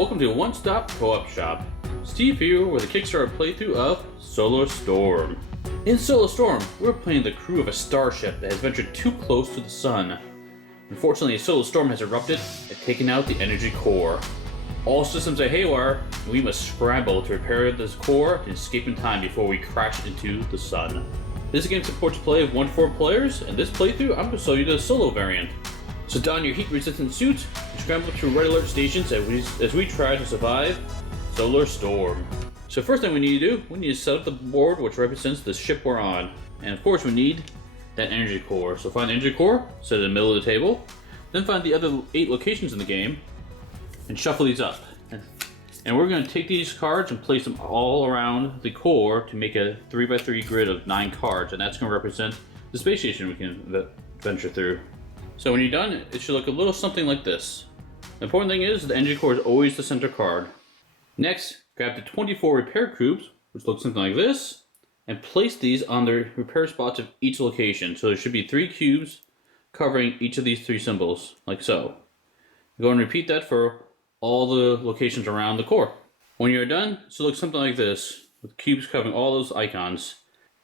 welcome to a one-stop co-op shop. Steve here with a Kickstarter playthrough of Solar Storm. In Solar Storm, we're playing the crew of a starship that has ventured too close to the sun. Unfortunately, a solar storm has erupted and taken out the energy core. All systems are haywire, and we must scramble to repair this core and escape in time before we crash into the sun. This game supports play of 1 to 4 players, and this playthrough I'm going to show you the solo variant. So don your heat-resistant suit and scramble through red alert stations as we try to survive Solar Storm. So first thing we need to do, we need to set up the board which represents the ship we're on. And of course we need that energy core. So find the energy core, set it in the middle of the table, then find the other 8 locations in the game, and shuffle these up. And we're going to take these cards and place them all around the core to make a 3x3 grid of 9 cards, and that's going to represent the space station we can venture through. So when you're done, it should look a little something like this. The important thing is the energy core is always the center card. Next, grab the 24 repair cubes, which look something like this, and place these on the repair spots of each location. So there should be 3 cubes covering each of these 3 symbols, like so. Go and repeat that for all the locations around the core. When you're done, it should look something like this, with cubes covering all those icons.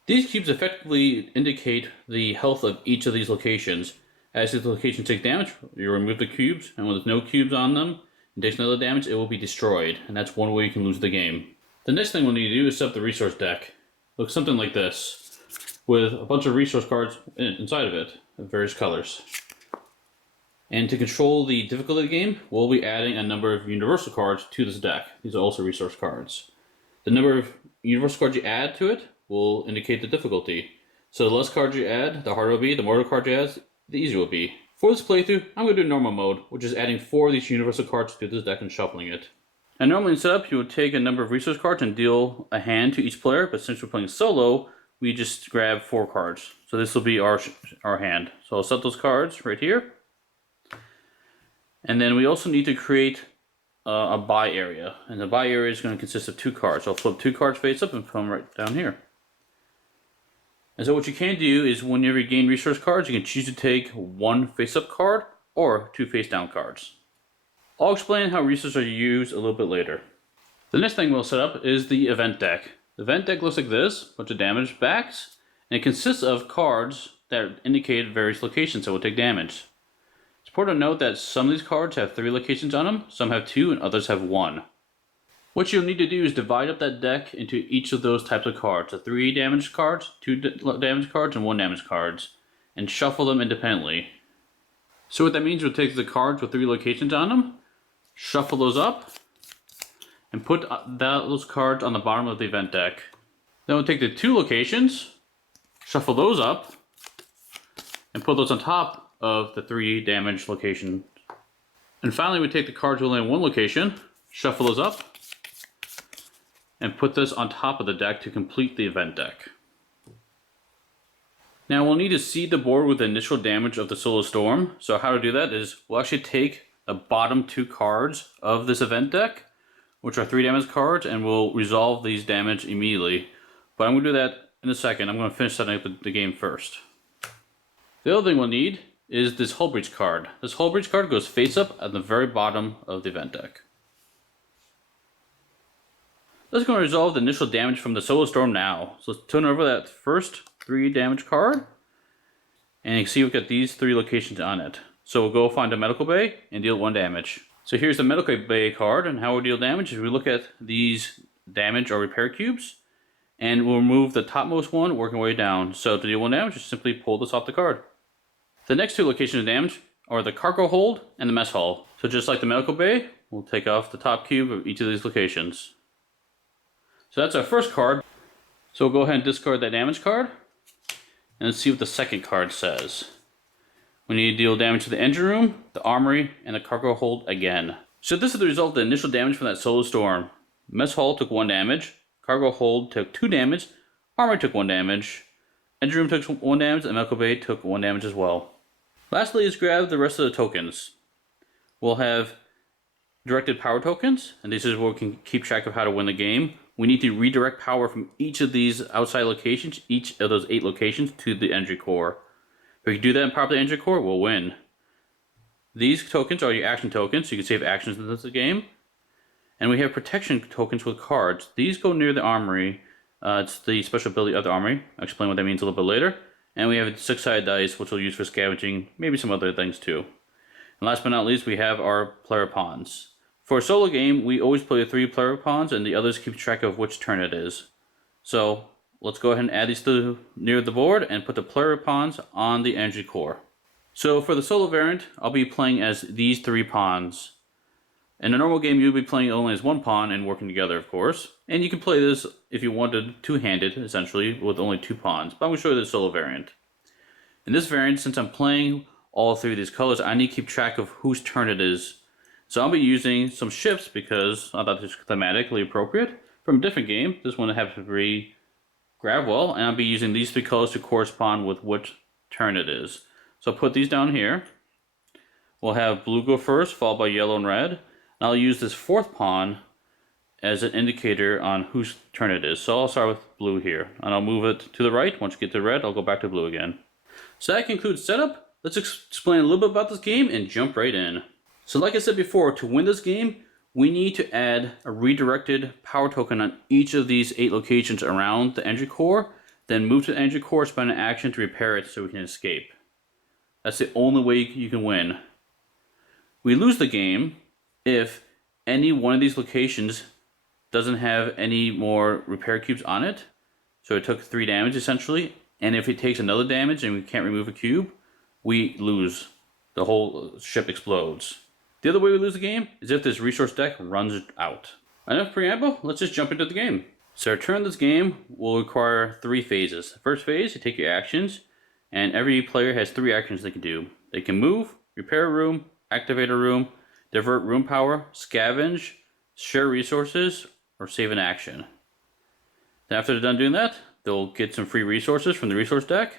These cubes effectively indicate the health of each of these locations. As these locations take damage, you remove the cubes, and when there's no cubes on them, and takes another damage, it will be destroyed, and that's one way you can lose the game. The next thing we'll need to do is set up the resource deck. It looks something like this, with a bunch of resource cards inside of it, of various colors. And to control the difficulty of the game, we'll be adding a number of universal cards to this deck. These are also resource cards. The number of universal cards you add to it will indicate the difficulty. So the less cards you add, the harder it will be. The more cards you add, the easier it will be. For this playthrough, I'm going to do normal mode, which is adding 4 of these universal cards to this deck and shuffling it. And normally in setup, you would take a number of resource cards and deal a hand to each player, but since we're playing solo, we just grab 4 cards. So this will be our hand. So I'll set those cards right here. And then we also need to create a buy area. And the buy area is going to consist of 2 cards. So I'll flip 2 cards face up and put them right down here. And so what you can do is whenever you gain resource cards, you can choose to take 1 face-up card or 2 face-down cards. I'll explain how resources are used a little bit later. The next thing we'll set up is the event deck. The event deck looks like this, a bunch of damage backs, and it consists of cards that indicate various locations that will take damage. It's important to note that some of these cards have 3 locations on them, some have 2, and others have 1. What you'll need to do is divide up that deck into each of those types of cards. The 3 damage cards, 2 damage cards, and 1 damage cards. And shuffle them independently. So what that means, we'll take the cards with 3 locations on them, shuffle those up, and put those cards on the bottom of the event deck. Then we'll take the 2 locations, shuffle those up, and put those on top of the 3 damage locations. And finally, we take the cards with only 1 location, shuffle those up, and put this on top of the deck to complete the event deck. Now we'll need to seed the board with the initial damage of the Solar Storm. So how to do that is we'll actually take the bottom 2 cards of this event deck, which are 3 damage cards, and we'll resolve these damage immediately. But I'm going to do that in a second. I'm going to finish setting up the game first. The other thing we'll need is this hull breach card. This hull breach card goes face up at the very bottom of the event deck. Let's go and resolve the initial damage from the Solar Storm now. So let's turn over that first 3 damage card. And you can see we've got these 3 locations on it. So we'll go find a medical bay and deal 1 damage. So here's the medical bay card, and how we deal damage is we look at these damage or repair cubes. And we'll remove the topmost one, working our way down. So to deal 1 damage, just simply pull this off the card. The next 2 locations of damage are the cargo hold and the mess hall. So just like the medical bay, we'll take off the top cube of each of these locations. So that's our first card. So we'll go ahead and discard that damage card. And let's see what the second card says. We need to deal damage to the engine room, the armory, and the cargo hold again. So this is the result of the initial damage from that Solar Storm. Mess hall took 1 damage, cargo hold took 2 damage, armory took 1 damage, engine room took 1 damage, and medical bay took 1 damage as well. Lastly, let's grab the rest of the tokens. We'll have directed power tokens, and this is where we can keep track of how to win the game. We need to redirect power from each of these outside locations, each of those 8 locations, to the energy core. If we can do that and power up the energy core, we'll win. These tokens are your action tokens, so you can save actions in this game. And we have protection tokens with cards. These go near the armory. It's the special ability of the armory. I'll explain what that means a little bit later. And we have 6-sided dice, which we'll use for scavenging, maybe some other things too. And last but not least, we have our player pawns. For a solo game, we always play 3 player pawns, and the others keep track of which turn it is. So let's go ahead and add these to near the board and put the player pawns on the energy core. So for the solo variant, I'll be playing as these 3 pawns. In a normal game, you'll be playing only as 1 pawn and working together, of course. And you can play this if you wanted two-handed, essentially, with only 2 pawns. But I'm going to show you the solo variant. In this variant, since I'm playing all 3 of these colors, I need to keep track of whose turn it is. So I'll be using some shifts because I thought this was thematically appropriate. From a different game, this one happens to be Gravwell, and I'll be using these 3 colors to correspond with which turn it is. So I'll put these down here. We'll have blue go first, followed by yellow and red. And I'll use this 4th pawn as an indicator on whose turn it is. So I'll start with blue here, and I'll move it to the right. Once you get to red, I'll go back to blue again. So that concludes setup. Let's explain a little bit about this game and jump right in. So like I said before, to win this game, we need to add a redirected power token on each of these 8 locations around the energy core, then move to the energy core, spend an action to repair it so we can escape. That's the only way you can win. We lose the game if any one of these locations doesn't have any more repair cubes on it. So it took 3 damage essentially, and if it takes another damage and we can't remove a cube, we lose. The whole ship explodes. The other way we lose the game is if this resource deck runs out. Enough preamble, let's just jump into the game. So our turn in this game will require 3 phases. The first phase, you take your actions, and every player has 3 actions they can do. They can move, repair a room, activate a room, divert room power, scavenge, share resources, or save an action. Then after they're done doing that, they'll get some free resources from the resource deck,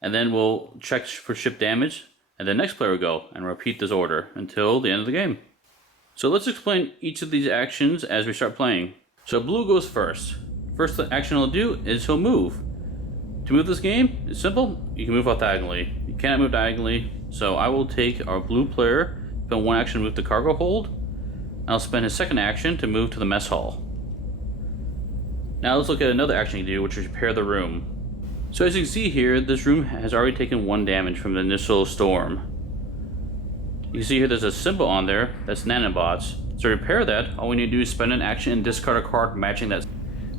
and then we'll check for ship damage, and the next player will go and repeat this order until the end of the game. So let's explain each of these actions as we start playing. So blue goes first. First action he'll do is he'll move. To move this game, it's simple. You can move out diagonally. You cannot move diagonally, so I will take our blue player, spend 1 action to move to cargo hold, and I'll spend his second action to move to the mess hall. Now let's look at another action you can do, which is repair the room. So as you can see here, this room has already taken 1 damage from the initial storm. You can see here there's a symbol on there, that's nanobots. So to repair that, all we need to do is spend an action and discard a card matching that.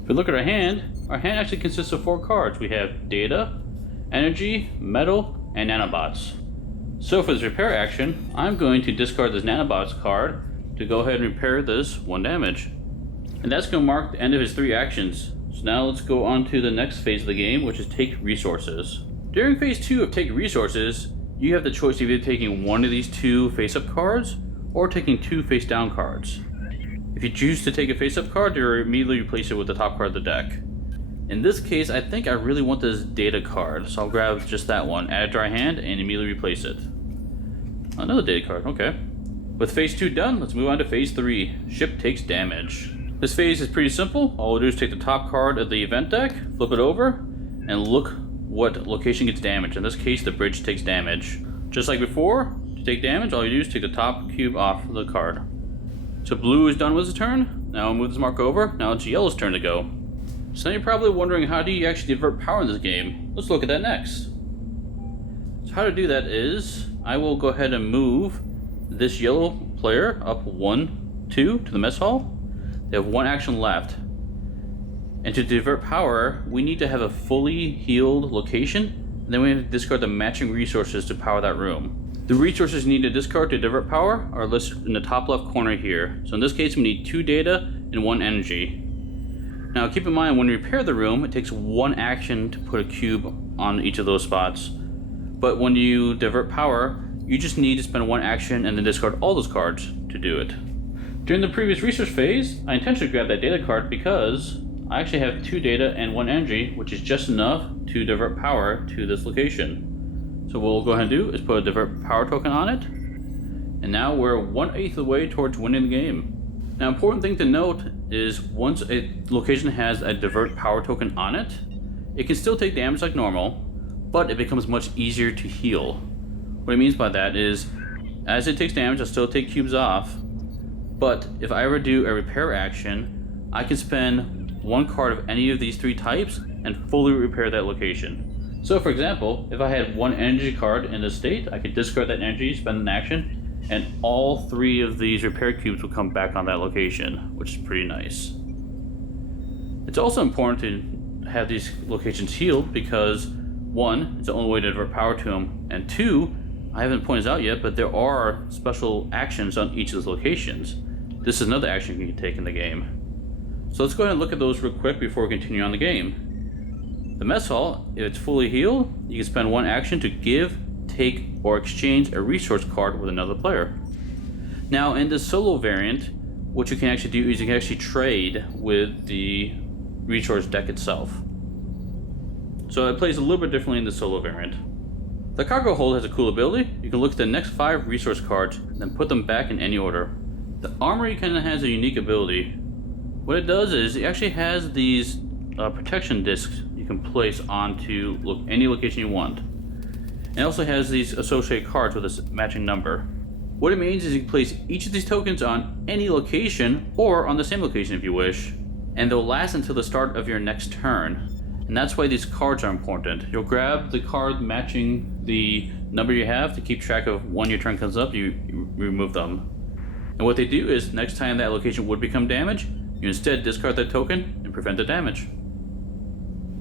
If we look at our hand actually consists of 4 cards. We have data, energy, metal, and nanobots. So for this repair action, I'm going to discard this nanobots card to go ahead and repair this 1 damage. And that's going to mark the end of his 3 actions. So now let's go on to the next phase of the game, which is take resources. During phase 2 of take resources, you have the choice of either taking one of these 2 face-up cards or taking 2 face-down cards. If you choose to take a face-up card, you immediately replace it with the top card of the deck. In this case, I think I really want this data card, so I'll grab just that one, add a dry hand, and immediately replace it. Another data card, okay. With phase 2 done, let's move on to phase 3. Ship takes damage. This phase is pretty simple. All we'll do is take the top card of the event deck, flip it over, and look what location gets damaged. In this case, the bridge takes damage. Just like before, to take damage, all you do is take the top cube off the card. So blue is done with his turn. Now I'll move this mark over. Now it's yellow's turn to go. So now you're probably wondering, how do you actually divert power in this game? Let's look at that next. So how to do that is, I will go ahead and move this yellow player up 1, 2 to the mess hall. They have 1 action left. And to divert power, we need to have a fully healed location, and then we have to discard the matching resources to power that room. The resources you need to discard to divert power are listed in the top left corner here. So in this case, we need 2 data and 1 energy. Now keep in mind, when you repair the room, it takes 1 action to put a cube on each of those spots. But when you divert power, you just need to spend 1 action and then discard all those cards to do it. During the previous research phase, I intentionally grabbed that data card because I actually have 2 data and 1 energy, which is just enough to divert power to this location. So what we'll go ahead and do is put a divert power token on it. And now we're 1/8 of the way towards winning the game. Now, important thing to note is once a location has a divert power token on it, it can still take damage like normal, but it becomes much easier to heal. What it means by that is, as it takes damage, it'll still take cubes off, But if I ever do a repair action, I can spend one card of any of these 3 types and fully repair that location. So for example, if I had one energy card in the state, I could discard that energy, spend an action, and all 3 of these repair cubes will come back on that location, which is pretty nice. It's also important to have these locations healed because 1, it's the only way to divert power to them, and 2, I haven't pointed this out yet, but there are special actions on each of those locations. This is another action you can take in the game. So let's go ahead and look at those real quick before we continue on the game. The mess hall, if it's fully healed, you can spend 1 action to give, take, or exchange a resource card with another player. Now in the solo variant, what you can actually do is you can actually trade with the resource deck itself. So it plays a little bit differently in the solo variant. The cargo hold has a cool ability. You can look at the next 5 resource cards and then put them back in any order. The armory kind of has a unique ability. What it does is it actually has these protection discs you can place onto any location you want. And it also has these associated cards with a matching number. What it means is you can place each of these tokens on any location or on the same location if you wish, and they'll last until the start of your next turn. And that's why these cards are important. You'll grab the card matching the number you have to keep track of when your turn comes up, you remove them. And what they do is next time that location would become damaged, you instead discard that token and prevent the damage.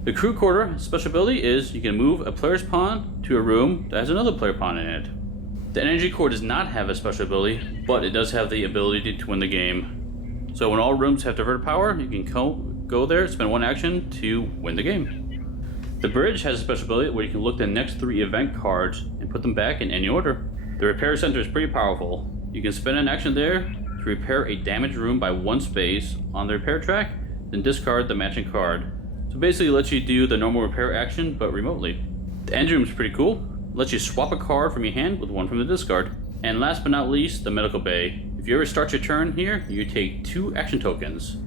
The crew quarter special ability is you can move a player's pawn to a room that has another player pawn in it. The energy core does not have a special ability, but it does have the ability to win the game. So when all rooms have diverted power, you can go there, spend 1 action to win the game. The bridge has a special ability where you can look at the next 3 event cards and put them back in any order. The repair center is pretty powerful. You can spend an action there to repair a damaged room by 1 space on the repair track, then discard the matching card. So basically it lets you do the normal repair action, but remotely. The end room is pretty cool. It lets you swap a card from your hand with one from the discard. And last but not least, the medical bay. If you ever start your turn here, you take 2 action tokens.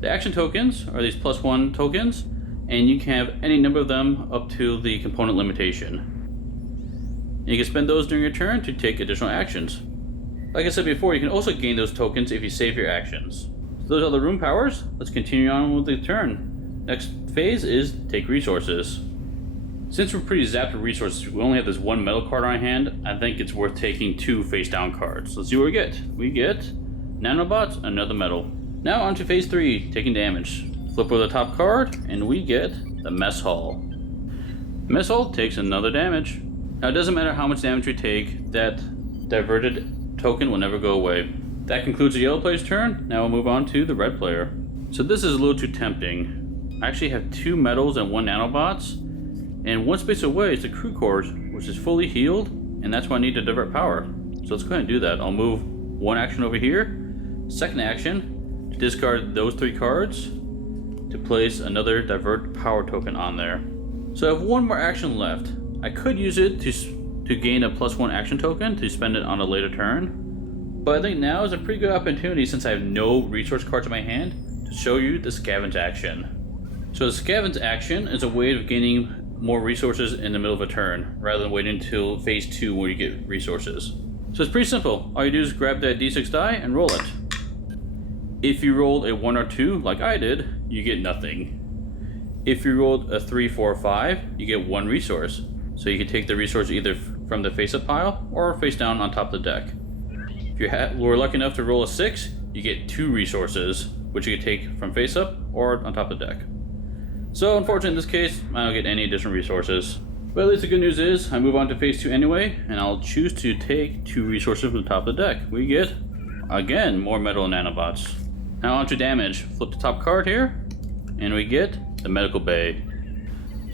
The action tokens are these +1 tokens, and you can have any number of them up to the component limitation. And you can spend those during your turn to take additional actions. Like I said before, you can also gain those tokens if you save your actions. So those are the room powers. Let's continue on with the turn. Next phase is take resources. Since we're pretty zapped with resources, we only have this 1 metal card on hand. I think it's worth taking 2 face down cards. Let's see what we get. We get nanobots, another metal. Now on to phase 3, taking damage. Flip over the top card, and we get the mess hall. Mess hall takes another damage. Now it doesn't matter how much damage we take, that diverted token will never go away. That concludes the yellow player's turn. Now we'll move on to the red player. So this is a little too tempting. I actually have 2 metals and 1 nanobots, and 1 space away is the crew core, which is fully healed, and that's why I need to divert power. So let's go ahead and do that. I'll move 1 action over here. Second action, to discard those 3 cards, to place another divert power token on there. So I have 1 more action left. I could use it to gain a +1 action token to spend it on a later turn, but I think now is a pretty good opportunity since I have no resource cards in my hand to show you the scavenge action. So the scavenge action is a way of gaining more resources in the middle of a turn rather than waiting until phase 2 where you get resources. So it's pretty simple. All you do is grab that d6 die and roll it. If you rolled a 1 or 2 like I did, you get nothing. If you rolled a 3, 4, or 5, you get 1 resource. So you can take the resource either from the face up pile or face down on top of the deck. If you were lucky enough to roll a 6, you get 2 resources, which you can take from face up or on top of the deck. So unfortunately in this case, I don't get any additional resources. But at least the good news is, I move on to phase 2 anyway, and I'll choose to take 2 resources from the top of the deck. We get, again, more metal and nanobots. Now on to damage. Flip the top card here, and we get the medical bay.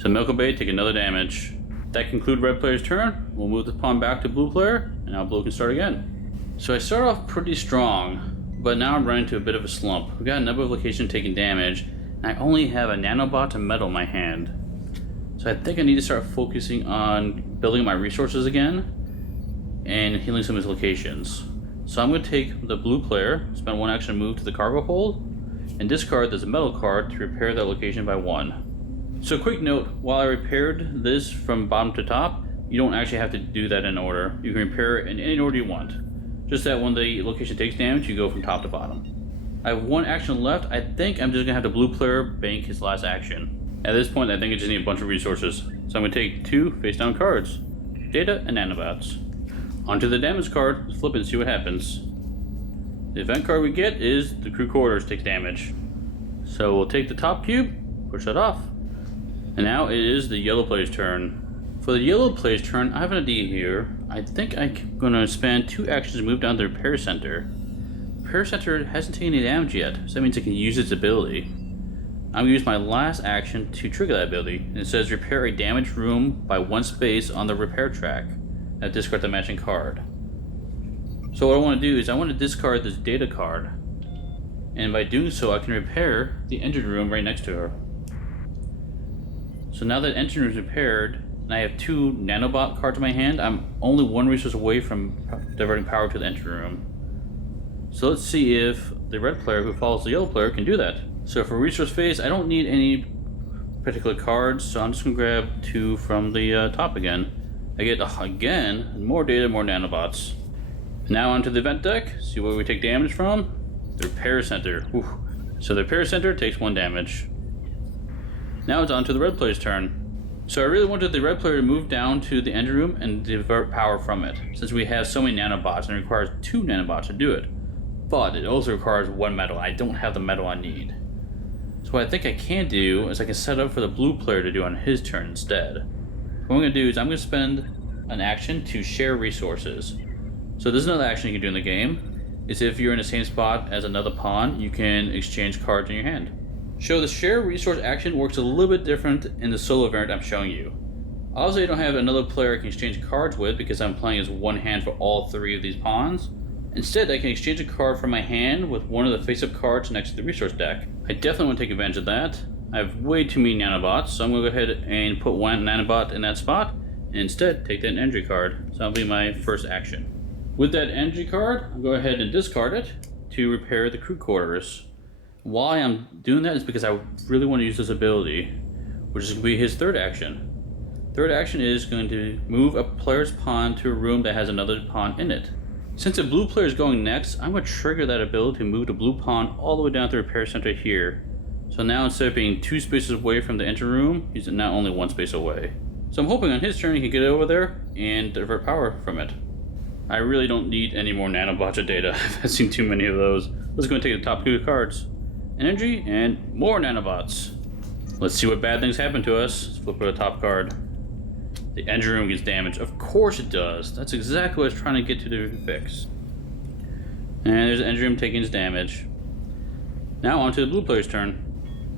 So medical bay, take another damage. That concludes red player's turn. We'll move the pawn back to blue player, and now blue can start again. So I start off pretty strong, but now I'm running into a bit of a slump. We've got a number of locations taking damage, and I only have a nanobot and metal in my hand. So I think I need to start focusing on building my resources again and healing some of these locations. So I'm going to take the blue player, spend 1 action to move to the cargo hold, and discard this metal card to repair that location by 1. So quick note, while I repaired this from bottom to top, you don't actually have to do that in order. You can repair it in any order you want. Just that when the location takes damage, you go from top to bottom. I have one action left. I think I'm just gonna have the blue player bank his last action. At this point, I think I just need a bunch of resources. So I'm gonna take 2 face down cards. Data and nanobots. Onto the damage card, let's flip it and see what happens. The event card we get is the crew quarters takes damage. So we'll take the top cube, push that off. And now it is the yellow player's turn. For the yellow player's turn, I have an idea here. I think I'm gonna spend 2 actions to move down to the repair center. Repair center hasn't taken any damage yet, so that means it can use its ability. I'm gonna use my last action to trigger that ability. And it says repair a damaged room by 1 space on the repair track. And discard the matching card. So what I want to do is I want to discard this data card. And by doing so, I can repair the engine room right next to her. So now that engine room is repaired, and I have 2 nanobot cards in my hand, I'm only 1 resource away from diverting power to the engine room. So let's see if the red player who follows the yellow player can do that. So for resource phase, I don't need any particular cards, so I'm just going to grab 2 from the top again. I get, again, more data, more nanobots. Now onto the event deck, see where we take damage from. The repair center. Whew. So the repair center takes 1 damage. Now it's on to the red player's turn. So I really wanted the red player to move down to the engine room and divert power from it, since we have so many nanobots and it requires 2 nanobots to do it. But it also requires 1 metal. I don't have the metal I need. So what I think I can do is I can set up for the blue player to do on his turn instead. What I'm going to do is I'm going to spend an action to share resources. So there's another action you can do in the game. Is if you're in the same spot as another pawn, you can exchange cards in your hand. So the share resource action works a little bit different in the solo variant I'm showing you. Obviously I don't have another player I can exchange cards with because I'm playing as 1 hand for all 3 of these pawns. Instead, I can exchange a card from my hand with one of the face-up cards next to the resource deck. I definitely want to take advantage of that. I have way too many nanobots, so I'm going to go ahead and put 1 nanobot in that spot, and instead take that energy card. So that'll be my first action. With that energy card, I'll go ahead and discard it to repair the crew quarters. Why I'm doing that is because I really want to use this ability, which is going to be his third action. Third action is going to move a player's pawn to a room that has another pawn in it. Since the blue player is going next, I'm going to trigger that ability to move the blue pawn all the way down to the repair center here. So now instead of being 2 spaces away from the engine room, he's now only 1 space away. So I'm hoping on his turn he can get over there and divert power from it. I really don't need any more nanobots of data. I've seen too many of those. Let's go and take the top 2 cards. Energy and more nanobots. Let's see what bad things happen to us. Let's flip to the top card. The engine room gets damaged. Of course it does. That's exactly what I was trying to get to fix. And there's the engine room taking its damage. Now on to the blue player's turn.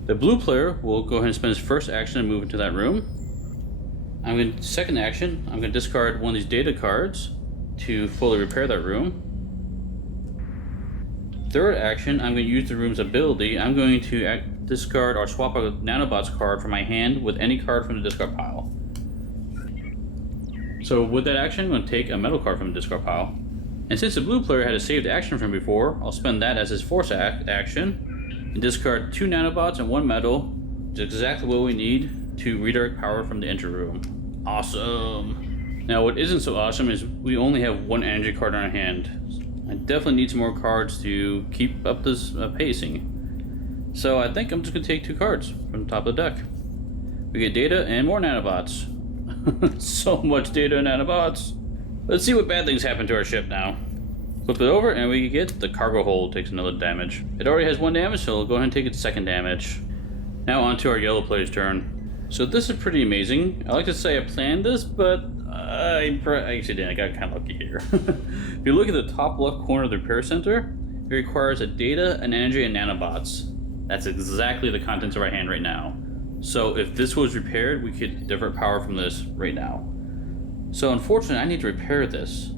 The blue player will go ahead and spend his first action and move into that room. Second action, I'm going to discard one of these data cards to fully repair that room. Third action, I'm going to use the room's ability. I'm going to discard or swap a nanobots card from my hand with any card from the discard pile. So with that action, I'm going to take a metal card from the discard pile. And since the blue player had a saved action from before, I'll spend that as his fourth action and discard 2 nanobots and 1 metal, which is exactly what we need to redirect power from the engine room. Awesome! Now what isn't so awesome is we only have 1 energy card in our hand. I definitely need some more cards to keep up this pacing. So I think I'm just going to take 2 cards from the top of the deck. We get data and more nanobots. So much data and nanobots. Let's see what bad things happen to our ship now. Flip it over and we get the cargo hold takes another damage. It already has 1 damage, so we'll go ahead and take its second damage. Now on to our yellow player's turn. So this is pretty amazing. I like to say I planned this, but I actually didn't. I got kind of lucky here. If you look at the top left corner of the repair center, it requires a data, an energy, and nanobots. That's exactly the contents of our hand right now. So if this was repaired, we could divert power from this right now. So unfortunately, I need to repair this.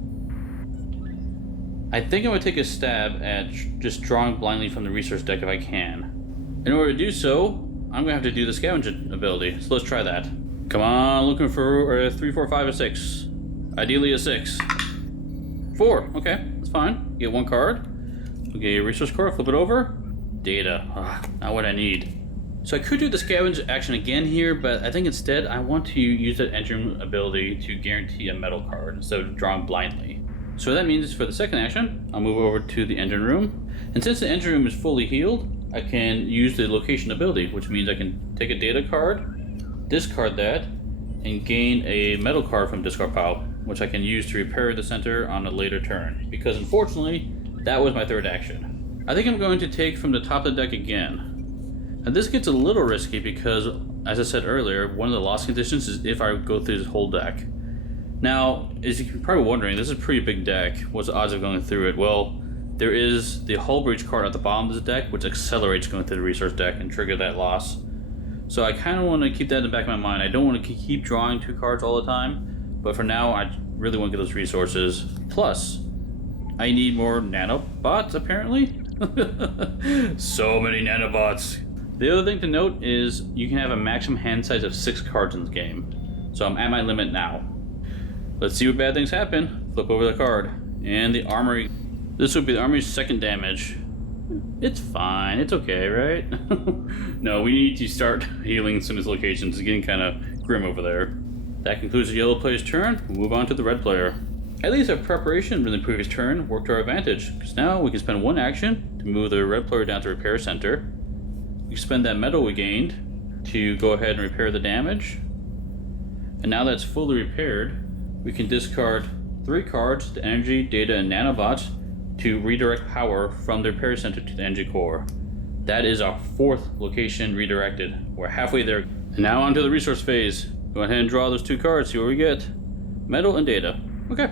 I think I'm going to take a stab at just drawing blindly from the resource deck if I can. In order to do so, I'm going to have to do the scavenging ability. So let's try that. Come on, looking for a 3, 4, 5, or 6. Ideally a 6. 4, okay, that's fine. Get 1 card. We get a resource card, flip it over. Data, not what I need. So I could do the scavenge action again here, but I think instead I want to use that engine ability to guarantee a metal card instead of drawing blindly. So that means for the second action, I'll move over to the engine room. And since the engine room is fully healed, I can use the location ability, which means I can take a data card, discard that, and gain a metal card from discard pile, which I can use to repair the center on a later turn. Because unfortunately, that was my third action. I think I'm going to take from the top of the deck again. Now this gets a little risky because, as I said earlier, one of the loss conditions is if I go through this whole deck. Now, as you're probably wondering, this is a pretty big deck. What's the odds of going through it? Well, there is the hull breach card at the bottom of the deck, which accelerates going through the resource deck and trigger that loss. So I kind of want to keep that in the back of my mind. I don't want to keep drawing 2 cards all the time, but for now, I really want to get those resources. Plus, I need more nanobots, apparently. So many nanobots. The other thing to note is you can have a maximum hand size of 6 cards in this game. So I'm at my limit now. Let's see what bad things happen. Flip over the card. And the armory. This would be the armory's second damage. It's fine. It's okay, right? No, we need to start healing some of these locations. It's getting kind of grim over there. That concludes the yellow player's turn. We'll move on to the red player. At least our preparation from the previous turn worked to our advantage, because now we can spend 1 action to move the red player down to repair center. We can spend that metal we gained to go ahead and repair the damage. And now that's fully repaired, we can discard 3 cards, the energy, data, and nanobots, to redirect power from the repair center to the energy core. That is our 4th location redirected. We're halfway there. And now onto the resource phase. Go ahead and draw those 2 cards, see what we get. Metal and data. Okay.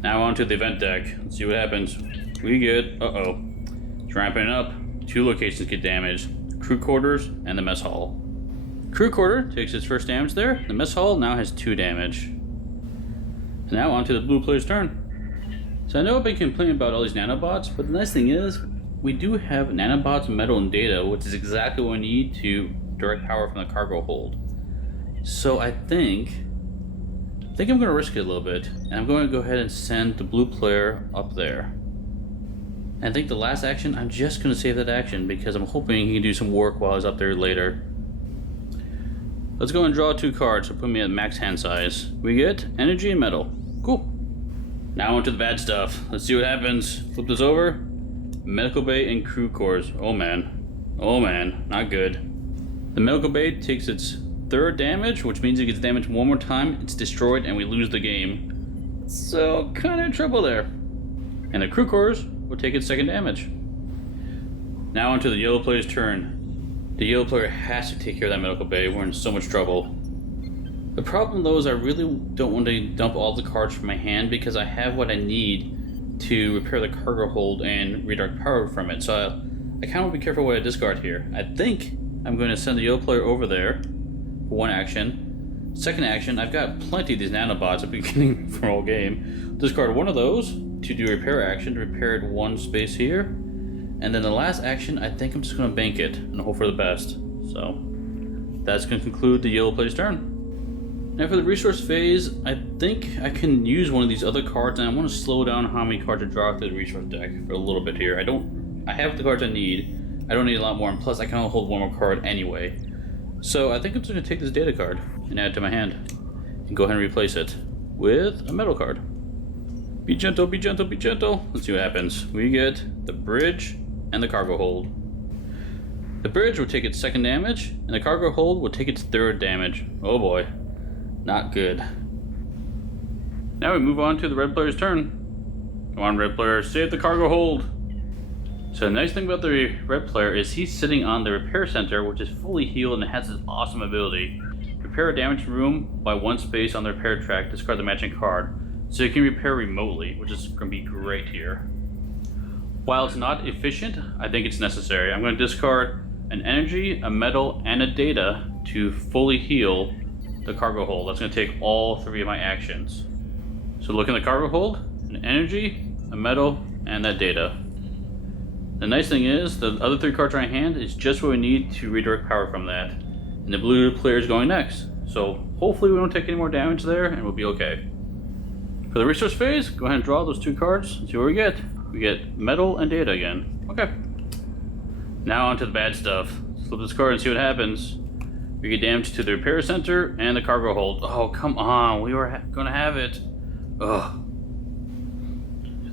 Now onto the event deck. Let's see what happens. We get, it's ramping up. 2 locations get damaged. Crew quarters and the mess hall. Crew quarter takes its first damage there. The mess hall now has 2 damage. And now onto the blue player's turn. So I know I've been complaining about all these nanobots, but the nice thing is we do have nanobots, metal, and data, which is exactly what we need to direct power from the cargo hold. So I think I'm going to risk it a little bit, and I'm going to go ahead and send the blue player up there. And I think the last action, I'm just going to save that action because I'm hoping he can do some work while he's up there later. Let's go and draw 2 cards to put me at max hand size. We get energy and metal. Cool. Now onto the bad stuff. Let's see what happens. Flip this over. Medical bay and crew cores. Oh man. Oh man. Not good. The medical bay takes its 3rd damage, which means it gets damaged 1 more time. It's destroyed and we lose the game. So kind of trouble there. And the crew cores will take its 2nd damage. Now onto the yellow player's turn. The yellow player has to take care of that medical bay. We're in so much trouble. The problem though is I really don't want to dump all the cards from my hand because I have what I need to repair the cargo hold and redirect power from it. So I kind of want to be careful what I discard here. I think I'm going to send the yellow player over there for 1 action. 2nd action, I've got plenty of these nanobots I've been getting for all game. Discard 1 of those to do a repair action, repair it 1 space here. And then the last action, I think I'm just going to bank it and hope for the best. So that's going to conclude the yellow player's turn. Now for the resource phase, I think I can use one of these other cards, and I want to slow down how many cards I draw through the resource deck for a little bit here. I have the cards I need. I don't need a lot more, and plus I can only hold 1 more card anyway. So I think I'm just going to take this data card and add it to my hand, and go ahead and replace it with a metal card. Be gentle, be gentle, be gentle. Let's see what happens. We get the bridge and the cargo hold. The bridge will take its 2nd damage, and the cargo hold will take its 3rd damage. Oh boy. Not good. Now we move on to the red player's turn. Come on, red player, save the cargo hold. So the nice thing about the red player is he's sitting on the repair center, which is fully healed and has this awesome ability. Repair a damaged room by 1 space on the repair track, discard the matching card. So you can repair remotely, which is going to be great here. While it's not efficient, I think it's necessary. I'm going to discard an energy, a metal, and a data to fully heal the cargo hold. That's going to take all 3 of my actions. So look in the cargo hold, an energy, a metal, and that data. The nice thing is, the other 3 cards in my hand is just what we need to redirect power from that. And the blue player is going next. So hopefully we don't take any more damage there, and we'll be okay. For the resource phase, go ahead and draw those 2 cards and see what we get. We get metal and data again. Okay. Now onto the bad stuff. Let's flip this card and see what happens. We get damage to the repair center and the cargo hold. Oh, come on. We were going to have it. Ugh.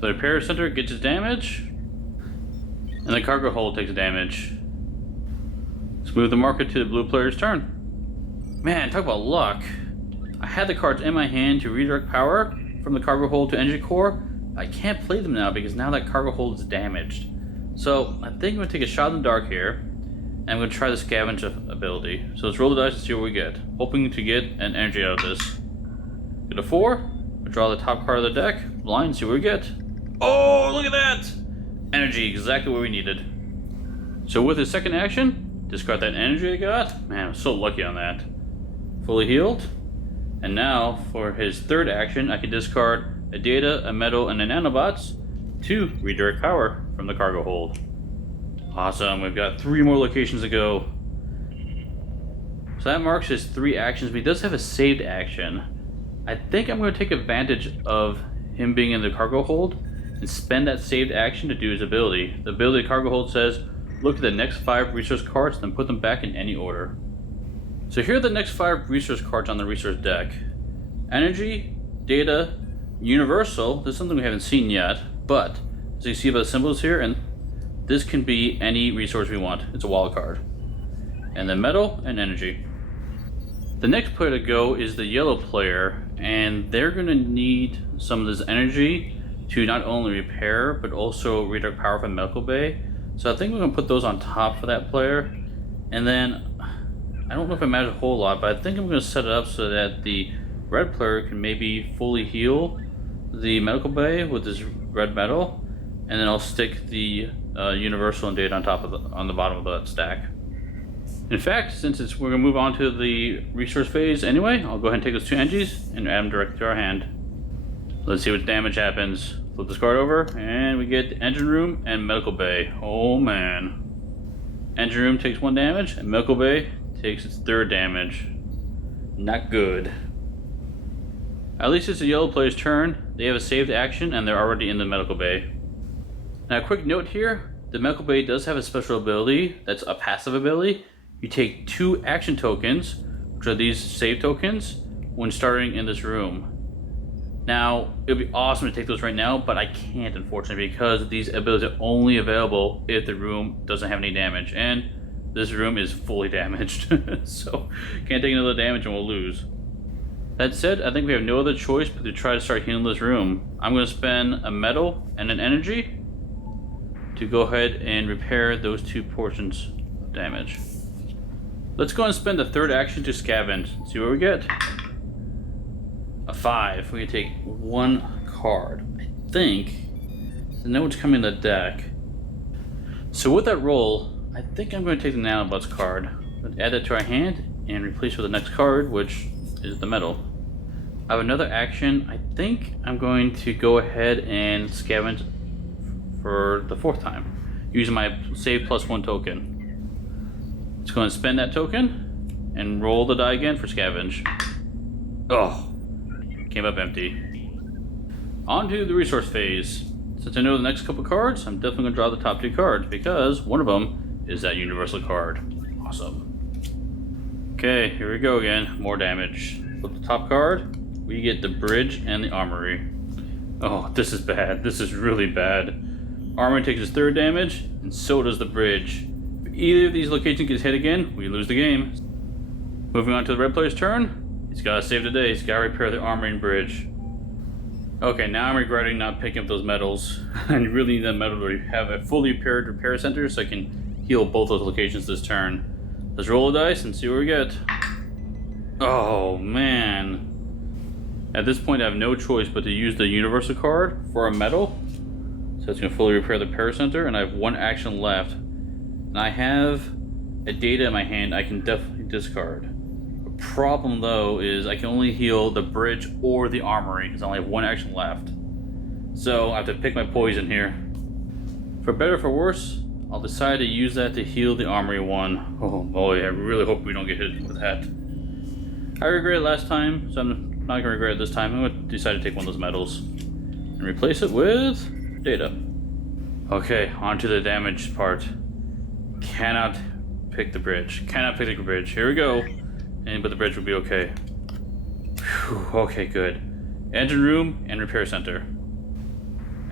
The repair center gets its damage, and the cargo hold takes damage. Let's move the marker to the blue player's turn. Man, talk about luck. I had the cards in my hand to redirect power from the cargo hold to energy core. I can't play them now because now that cargo hold is damaged. So I think I'm going to take a shot in the dark here, and I'm going to try the scavenge ability. So let's roll the dice and see what we get. Hoping to get an energy out of this. Get a 4. We'll draw the top card of the deck. Blind, see what we get. Oh, look at that! Energy, exactly what we needed. So with his second action, discard that energy I got. Man, I'm so lucky on that. Fully healed. And now, for his third action, I can discard a data, a metal, and a nanobots to redirect power from the cargo hold. Awesome, we've got 3 more locations to go. So that marks his 3 actions, but he does have a saved action. I think I'm going to take advantage of him being in the cargo hold and spend that saved action to do his ability. The ability cargo hold says, look at the next 5 resource cards, then put them back in any order. So here are the next 5 resource cards on the resource deck. Energy, data, universal. This is something we haven't seen yet, but as you see by the symbols here, and this can be any resource we want. It's a wild card. And then metal and energy. The next player to go is the yellow player, and they're going to need some of this energy to not only repair, but also redirect power from medical bay. So I think we're going to put those on top for that player. And then, I don't know if it matters a whole lot, but I think I'm going to set it up so that the red player can maybe fully heal the medical bay with this red metal, and then I'll stick the universal and data on top of on the bottom of that stack. In fact, since we're going to move on to the resource phase anyway, I'll go ahead and take those 2 energies and add them directly to our hand. Let's see what damage happens. Flip this card over, and we get the engine room and medical bay. Oh man. Engine room takes 1 damage, and medical bay takes its 3rd damage. Not good. At least it's the yellow player's turn. They have a saved action, and they're already in the medical bay. Now a quick note here, the medical bay does have a special ability that's a passive ability. You take 2 action tokens, which are these save tokens, when starting in this room. Now, it would be awesome to take those right now, but I can't, unfortunately, because these abilities are only available if the room doesn't have any damage, and this room is fully damaged, so can't take another damage and we'll lose. That said, I think we have no other choice but to try to start healing this room. I'm going to spend a metal and an energy to go ahead and repair those 2 portions of damage. Let's go and spend the 3rd action to scavenge. See what we get. A 5. We can take 1 card. I think. I know what's coming in the deck. So with that roll, I think I'm going to take the nanobots card. Add that to our hand and replace it with the next card, which is the metal. I have another action. I think I'm going to go ahead and scavenge for the 4th time, using my save +1 token. Just going to spend that token and roll the die again for scavenge. Oh, came up empty. On to the resource phase. Since I know the next couple cards, I'm definitely going to draw the top 2 cards because one of them is that universal card. Awesome. Okay, here we go again. More damage. Flip the top card. We get the bridge and the armory. Oh, this is bad. This is really bad. Armory takes its 3rd damage, and so does the bridge. If either of these locations gets hit again, we lose the game. Moving on to the red player's turn. He's got to save the day. He's got to repair the armory and bridge. Okay, now I'm regretting not picking up those metals. I really need that metal to have a fully repaired repair center so I can heal both those locations this turn. Let's roll the dice and see what we get. Oh, man. At this point, I have no choice but to use the universal card for a metal. So it's going to fully repair the repair center, and I have 1 action left. And I have a data in my hand I can definitely discard. The problem, though, is I can only heal the bridge or the armory, because I only have 1 action left. So I have to pick my poison here. For better or for worse, I'll decide to use that to heal the armory 1. Oh boy, I really hope we don't get hit with that. I regret it last time, so I'm not going to regret it this time. I'm going to decide to take one of those metals and replace it with data. Okay, on to the damage part. Cannot pick the bridge. Cannot pick the bridge. Here we go. But the bridge will be okay. Whew, okay, good. Engine room and repair center.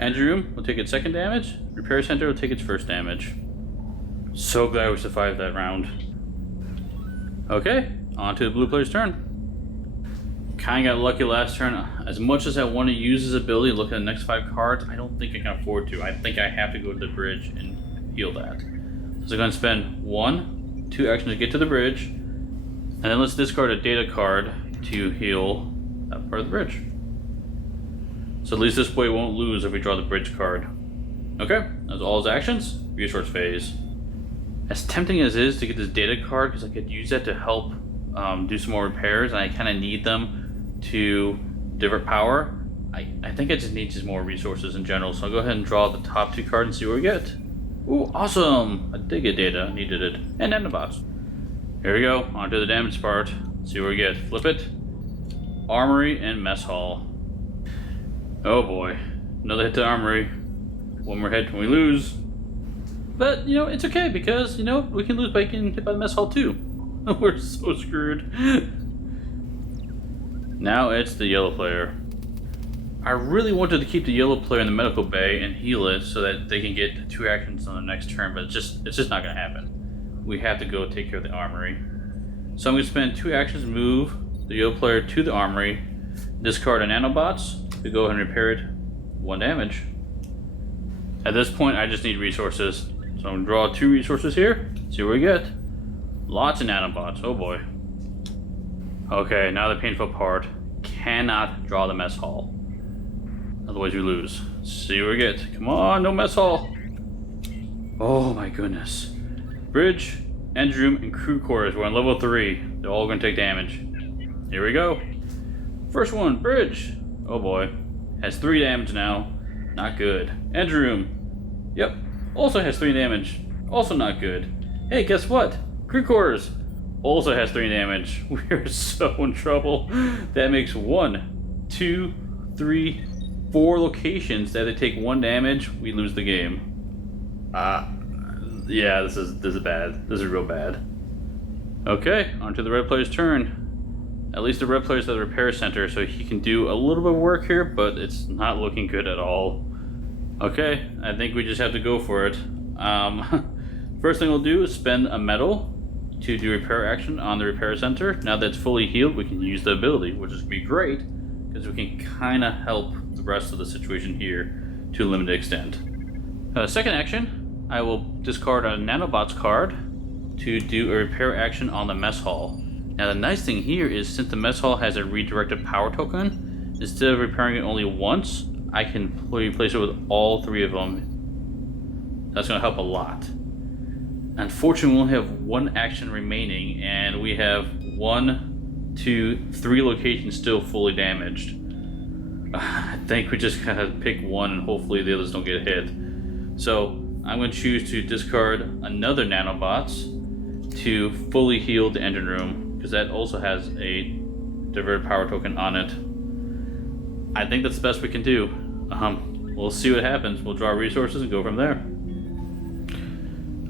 Engine room will take its second damage. Repair center will take its first damage. So glad we survived that round. Okay, on to the blue player's turn. Kinda got lucky last turn. As much as I want to use his ability, look at the next 5 cards, I don't think I can afford to. I think I have to go to the bridge and heal that. So I'm going to spend 1, 2 actions to get to the bridge, and then let's discard a data card to heal that part of the bridge. So at least this way we won't lose if we draw the bridge card. Okay, that's all his actions. Resource phase. As tempting as it is to get this data card, because I could use that to help do some more repairs, and I kind of need them to divert power, I think I just need just more resources in general. So I'll go ahead and draw the top 2 cards and see what we get. Ooh, awesome! I did get data, needed it. And Endobots. Here we go, on to the damage part. See what we get. Flip it. Armory and Mess Hall. Oh boy. Another hit to Armory. One more hit and we lose. But, you know, it's okay because, you know, we can lose by getting hit by the Mess Hall too. We're so screwed. Now it's the yellow player. I really wanted to keep the yellow player in the medical bay and heal it so that they can get 2 actions on the next turn, but it's just not going to happen. We have to go take care of the armory. So I'm going to spend 2 actions, move the yellow player to the armory, discard a nanobots to go ahead and repair it. 1 damage. At this point, I just need resources. So I'm going to draw 2 resources here, see what we get. Lots of nanobots, oh boy. Okay, now the painful part. Cannot draw the mess hall. Otherwise we lose. See what we get. Come on, no mess hall. Oh my goodness. Bridge, engine room, and crew quarters. We're on level 3. They're all going to take damage. Here we go. First one, bridge. Oh boy. Has 3 damage now. Not good. Engine room. Yep. Also has 3 damage. Also not good. Hey, guess what? Crew quarters. Also has 3 damage. We are so in trouble. That makes 1, 2, 3, 4 locations that they take 1 damage. We lose the game. Yeah, this is bad. This is real bad. Okay, on to the red player's turn. At least the red player's at the repair center, so he can do a little bit of work here, but it's not looking good at all. Okay, I think we just have to go for it. First thing we'll do is spend a medal to do repair action on the repair center. Now that it's fully healed, we can use the ability, which is going to be great, because we can kind of help the rest of the situation here to a limited extent. Second action, I will discard a nanobots card to do a repair action on the mess hall. Now the nice thing here is, since the mess hall has a redirected power token, instead of repairing it only once, I can replace it with all 3 of them. That's going to help a lot. Unfortunately, we only have 1 action remaining, and we have 1, 2, 3 locations still fully damaged. I think we just gotta pick one and hopefully the others don't get hit. So I'm going to choose to discard another nanobots to fully heal the engine room, because that also has a diverted power token on it. I think that's the best we can do. We'll see what happens. We'll draw resources and go from there.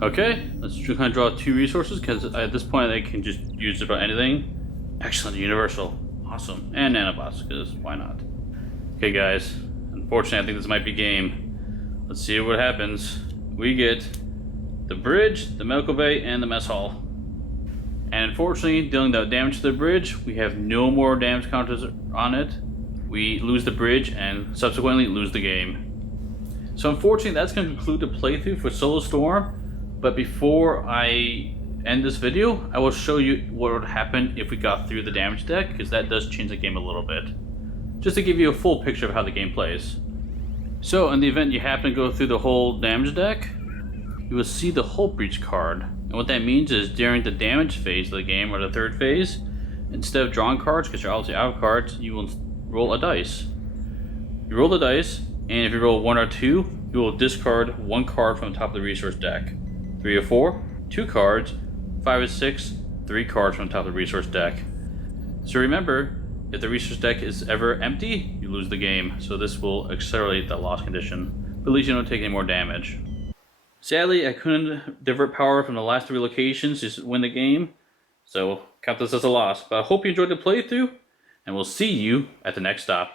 Okay, let's kind of draw 2 resources, because at this point I can just use about anything. Excellent, universal, awesome, and nanobots, because why not? Okay guys, unfortunately I think this might be game. Let's see what happens. We get the bridge, the medical bay, and the mess hall. And unfortunately, dealing the damage to the bridge, we have no more damage counters on it. We lose the bridge and subsequently lose the game. So unfortunately, that's going to conclude the playthrough for Solo Storm. But before I end this video, I will show you what would happen if we got through the damage deck, because that does change the game a little bit. Just to give you a full picture of how the game plays. So in the event you happen to go through the whole damage deck, you will see the hull breach card. And what that means is, during the damage phase of the game, or the 3rd phase, instead of drawing cards, because you're obviously out of cards, you will roll a dice. You roll the dice, and if you roll 1 or 2, you will discard 1 card from the top of the resource deck. 3 or 4, 2 cards. 5 or 6, 3 cards from the top of the resource deck. So remember, if the resource deck is ever empty, you lose the game. So this will accelerate that loss condition, but at least you don't take any more damage. Sadly, I couldn't divert power from the last 3 locations to win the game, so count this as a loss. But I hope you enjoyed the playthrough, and we'll see you at the next stop.